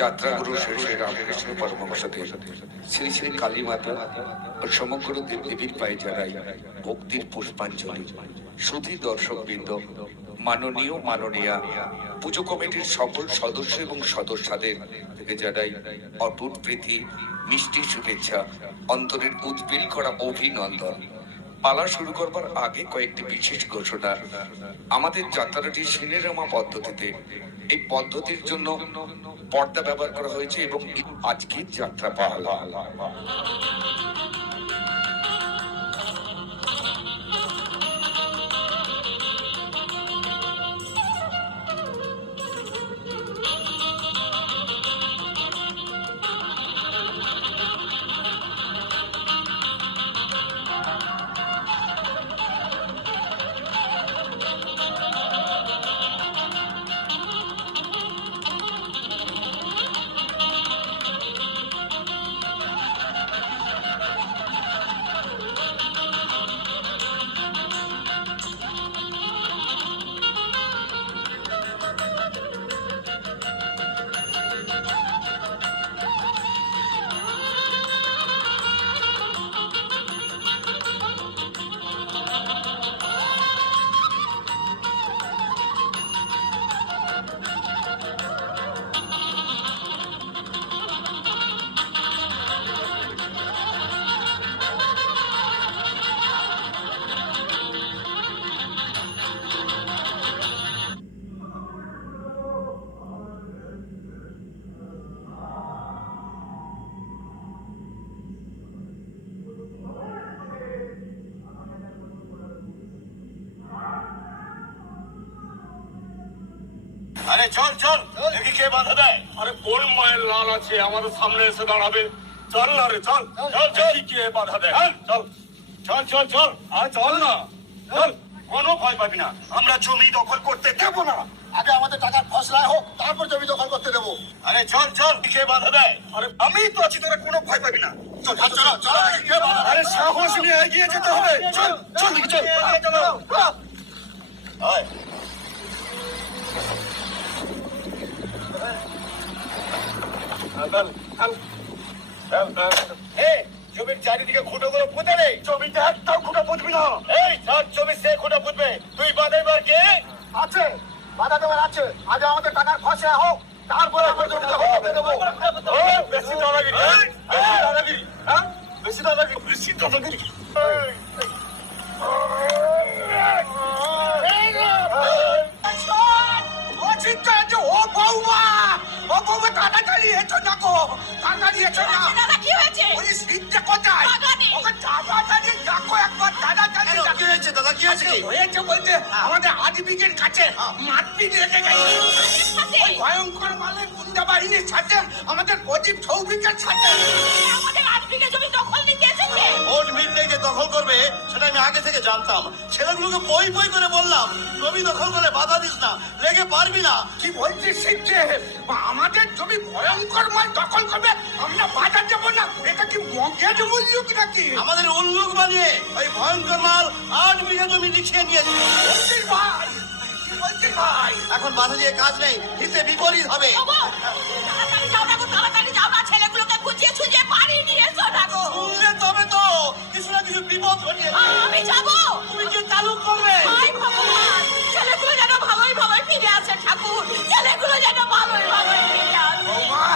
যাত্রা গুরু শেষে রামকৃষ্ণ পরমহংসদেব শ্রী শ্রী কালী মাতা ও সমগ্র দেবদেবীর পায়ে যারাই ভক্তির পুষ্পাঞ্জলি। সুধী দর্শকবৃন্দ, মাননীয় মাননীয়া পুজো কমিটির সকল সদস্য এবং সদস্যদের থেকে যারাই অটুট প্রীতি, মিষ্টি শুভেচ্ছা, অন্তরের উদ্বেল করা অভিনন্দন। পালা শুরু করবার আগে কয়েকটি বিশেষ ঘোষণা। আমাদের যাত্রাটি সিনেরামা পদ্ধতিতে, এই পদ্ধতির জন্য পর্দা ব্যবহার করা হয়েছে এবং আজকের যাত্রা পালা আরে চল চল, দেখি কে বাধা দেয়। আরে কোন মায়ের লাল আছে আমাদের সামনে এসে দাঁড়াবে? চল না রে, চল চল চল, কে বাধা দেয়? চল চল চল চল, আরে চল না, চল। কোনো ভয় পাবি না, আমরা জমি দখল করতে দেব না। আগে আমাদের টাকার ফসলা হোক, তারপর জমি দখল করতে দেবো। আরে চল চল, কে বাধা দেয়? আরে আমি তো আছি, তোরা কোনো ভয় পাবি না। চল চল চল, আরে সাহস নিয়ে এগিয়ে যেতে হবে। চল চল চল চল, আয়। জমির চারিদিকে খুঁটোগুলো পুঁতে নেই, জমিতে একটাও খুঁটো পুঁতবি না। এই সব জমি সে খুঁটো পুঁতবে, তুই বাধা এবার কে আছে? বাধা দেওয়ার আছে, আগে আমাদের টাকার ফসলা হোক, তারপরে বেশি দাদাগিরি, বেশি দাদাগিরি, বেশি দাদাগিরি। ও বৌমা, ও বৌমা তাড়াতাড়ি এসো না গো, তাড়াতাড়ি এসো না। কি হয়েছে? ওই সিটটা কোথায়? ওকে তাড়াতাড়ি ডাকো একবার, তাড়াতাড়ি। কি হয়েছে দাদা, কি হয়েছে? হয়েছে বলতে আমাদের আদিবিকের কাছে মারপিট লেগে গেছে। ভয়ঙ্কর মালের গুন্ডা বাহিনীর সাথে আমাদের প্রদীপ সৌভিকের সাথে। আমাদের আদিবিকে জমি দখল নিতে এসেছে। ভোট মিল লেগে দখল করবে সেটা আমি আগে থেকে জানতাম। ছেলেগুলোকে বই বই করে বললাম জমি দখল করে বাধা দিস না, লেগে পারবি না। কি বলছিস সিদ্ধে? আমাদের জমি ভয়ঙ্কর মাল দখল করবে, আমরা বাধা দেবো না? এটা কি মগের উল্লুক নাকি? আমাদের উল্লুক বানিয়ে ওই ভয়ঙ্কর মাল 8 বিঘা জমি লিখিয়ে নিয়েছে। ভাই বলছি ভাই, এখন বাধা দিয়ে কাজ নেই, হিতে বিপরীত হবে। তাড়াতাড়ি যাও না গো, তাড়াতাড়ি যাও না, ছেলেগুলোকে খুঁজিয়ে খুঁজিয়ে বাড়ি নিয়ে এসো না গো। শুনলে তবে তো কিছু না কিছু বিপদ ঘটিয়ে আমি যাবো। তুমি কি চালু করবে? হায় ভগবান, ছেলেগুলো যেন ভালোই ভালোই ফিরে আসে ঠাকুর, ছেলেগুলো যেন ভালোই ভালোই ফিরে আসে। বৌমা,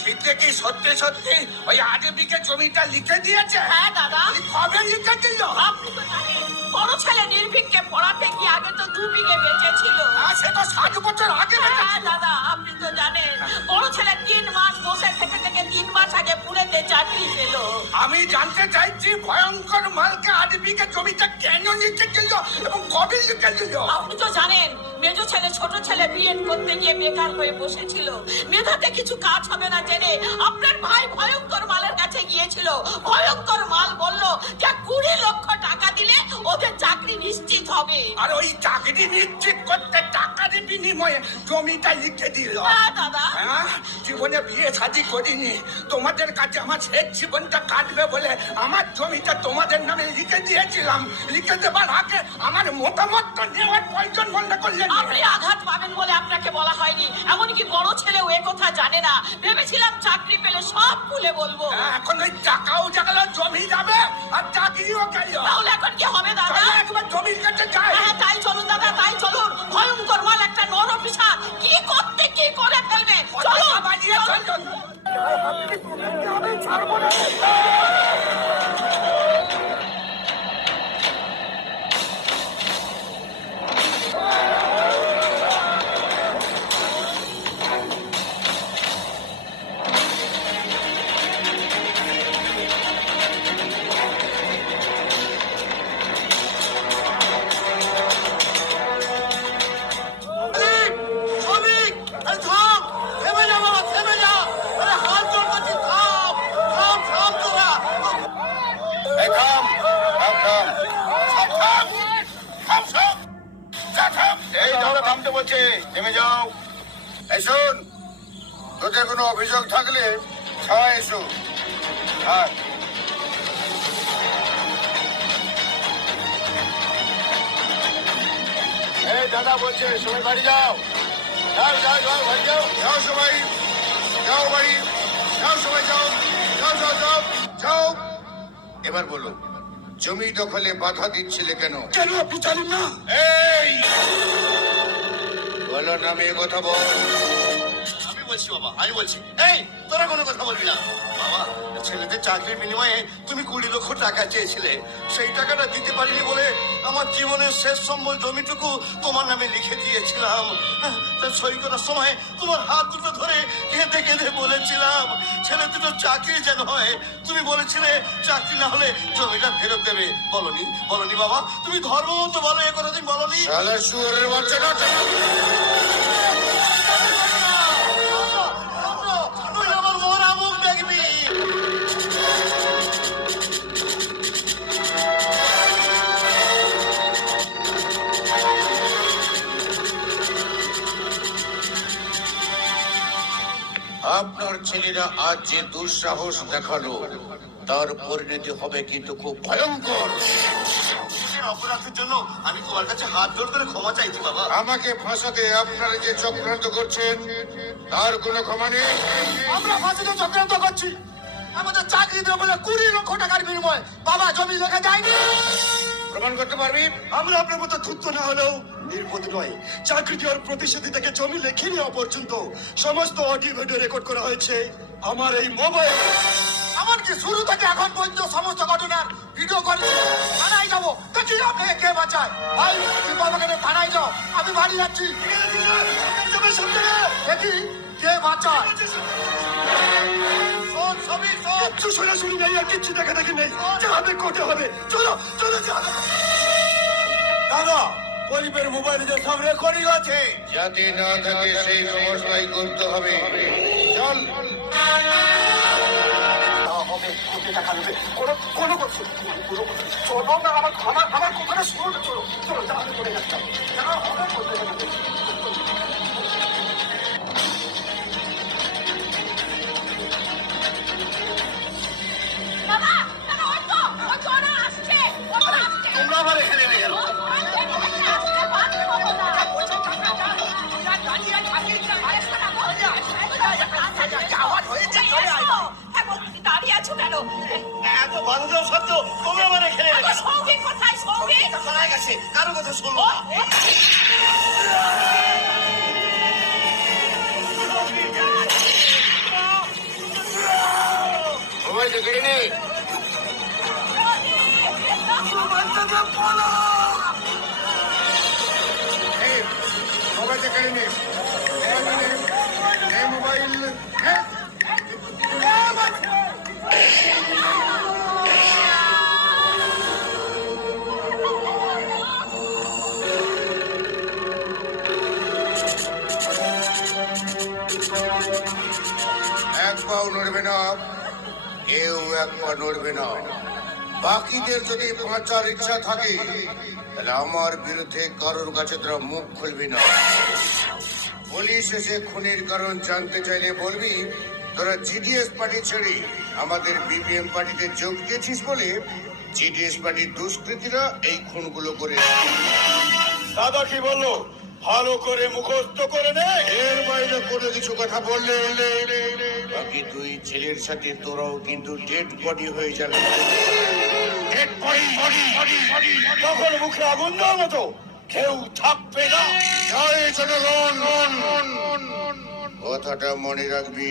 শীতে কি সত্যি সত্যি ওই 8 বিঘে জমিটা লিখে দিয়েছে? হ্যাঁ দাদা, কবে লিখে দিল? আপনি তো জানেন বড় ছেলে নির্ভীককে পড়াতে গিয়ে আগে তো 2 বিঘে বেঁচেছিল। সে তো 60 বছর আগে হ্যাঁ বেঁচেছিল। দাদা, আপনি তো জানেন বড় ছেলে 3 মাস বসে থেকে 3 মাস আগে পুনেতে চাকরি পেল। আমি জানতে চাইছি ভয়ঙ্কর মালকে 8 বিঘে জমিটা কেন লিখে দিল এবং কবে লিখে দিল? আপনি তো জানেন মেজো ছেলে ছোট ছেলে বিএড করতে গিয়ে বেকার হয়ে বসেছিল, মেধাতে কিছু কাজ হবে না জেনে আপনার ভাই ভয়ঙ্কর মালের কাছে গিয়েছিল। ভয়ঙ্কর মাল বলল যে 20 লক্ষ টাকা দিলে ওদের চাকরি নিশ্চিত হবে। আর ওই চাকরি নিশ্চিত করতে টাকার বিনিময়ে জমিটা লিখে দিল। হ্যাঁ দাদা, হ্যাঁ, জীবনে বিয়ে শাদী করিনি, তোমাদের কাছে আমার শেষ জীবনটা কাটবে বলে আমার জমিটা তোমাদের নামে লিখে দিয়েছিলাম। লিখে দেবার আগে আমার মতামত তো নেওয়ার প্রয়োজন মনে করলেন। আপনি আঘাত পাবেন বলে আপনাকে বলা হয়নি, এমনকি বড় ছেলেও এ কথা জানে না। ভেবেছিলাম চাকরি পেলে সব খুলে বলবো। এখন ওই টাকাও গেল, জমি যাবে আর চাকরিও গেল। তাহলে এখন কি হবে দাদা? চলো একবার জমির কাছে যাই। হ্যাঁ তাই চলুন দাদা, তাই চলুন। ভয়ঙ্কর মাল একটা নরপিশাচ কি করতে কি করে ফেলবে। চলো বাড়িয়ে চলুন। শ্রমিক, আরে থাম, থেমে যা বাবা, থেমে যা। আরে হাত জোড় করছি, থাম, থাম, থাম তোরা। এই থাম, থাম, থাম। সব থাম, থাম, সব। যা থাম। এই দাঁড়া, থামতে বলছে, থেমে যাও। এই শোন, তোদের কোনো অভিযোগ থাকলে ছাড়া এসো। আর এই দাদা বলছে সবাই বাড়ি যাও। যাও যাও যাও, বাড়ি যাও। যাও সবাই, যাও বাড়ি, যাও সবাই যাও, যাও যাও যাও যাও। এবার বলো, জমি দখলে বাধা দিচ্ছিলে কেন? কেন আপনি জানেন না? এই বলো, নামে কথা বল। আমি বলছি বাবা, আমি বলছি। এই তোরা কোনো কথা বলবি না বাবা। ছেলেদের চাকরির বিনিময়ে তুমি 20 লক্ষ টাকা চেয়েছিলে, সেই টাকাটা দিতে পারিনি বলে আমার জীবনের শেষ সম্বল জমিটুকু তোমার নামে লিখে দিয়েছিলাম। সই করার সময় তোমার হাত দুটো ধরে কেঁদে কেঁদে বলেছিলাম ছেলে দুটো চাকরি যেন হয়। তুমি বলেছিলে চাকরি না হলে জমিটা ফেরত দেবে। বলনি, বলনি বাবা, তুমি ধর্ম মতো বলো, এ কোনোদিন বলনি। শালা শুয়োরের বাচ্চাটা। তুই আমার মরা মুখ দেখবি। আপনার ছেলেরা আজ যে দুঃসাহস দেখালো তার পরিণতি হবে কিন্তু খুব ভয়ঙ্কর। অপরাধের জন্য আমি তোমার কাছে হাত জোড় করে ক্ষমা চাইছি বাবা। আমাকে ফাঁসাতে আপনারা যে চক্রান্ত করছেন তার কোনো ক্ষমা নেই। আমরা ফাঁসিতে চক্রান্ত করছি, আমাদের চাকরি দেবো বলে 20 লক্ষ টাকার বিনিময়ে বাবা জমি লেখা যায়নি। প্রমাণ করতে পারবি? আমরা আপনার মতো ধূর্ত না হলেও নির্বোধ নয়। চাকরি দেওয়ার প্রতিশ্রুতি থেকে জমি লেখে নেওয়া পর্যন্ত সমস্ত অডিও ভিডিও রেকর্ড করা হয়েছে আমার এই মোবাইল। এমনকি শুরু থেকে এখন পর্যন্ত সমস্ত ঘটনার ভিডিও করেছি। থানায় যাবো, দেখি আপনাকে কে বাঁচায়। ভাই তুমি বাবাকে নিয়ে থানায় যাও, আমি বাড়ি যাচ্ছি। দেখি কে বাঁচায়। শোন সবই শোন। কিচ্ছু শোনাশুনি নেই আর কিচ্ছু দেখা দেখি নেই। যা হবে কোর্টে হবে। চলো চলো চলো। দাদা গরিবের মোবাইলে যে সব রেকর্ডিং আছে। যাতে না থাকে সেই ব্যবস্থাই করতে হবে। চল। হবে কোর্টে টাকা নেবে। কোনো কথা চলো না, আমার কথাটা শুনো। চলো চলো, যা হবে করে যাচ্ছি। যা হবে কোর্টে টাকা নেবে। দাদা দাদা, ওই তো ওরা আসছে, ওরা আসছে। তোমরা আবার এখানে এলে কেন? আসছে, আসছে, বাদ করো না। এত বাধা দেওয়া সত্ত্বেও তোমরা মানে খেলে এখন সৌভিক কোথায়? সৌভিক চলে গেছে, কারো কথা শুনলো না। মোবাইলটা কেড়ে নে। এই, মোবাইলটা কেড়ে নে। এই মোবাইল হ্যাঁ। এক পাও নড়বে না, কেউ এক পা নড়বে না। বাকিদের যদি বাঁচার ইচ্ছা থাকে তাহলে আমার বিরুদ্ধে কারোর কাছে তোরা মুখ খুলবি না। পুলিশ এসে খুনের কারণ জানতে চাইলে বলবি তোরা জিডিএস পার্টি ছেড়ে আমাদের বিপিএম পার্টিতে যোগ দিয়েছিস বলে জিডিএস পার্টির দুষ্কৃতীরা এই খুনগুলো করে। দাদা কি বললো? ভালো করে মুখস্থ করে নে। এর বাইরে কোনো কিছু কথা বললে বাকি দুই ছেলের সাথে তোরাও কিন্তু ডেড বডি হয়ে যাবে। ডেড বডি তখন মুখে আগুন দেওয়ার মতো কেউ থাকবে না। জয় জনগণ, কথাটা মনে রাখবি।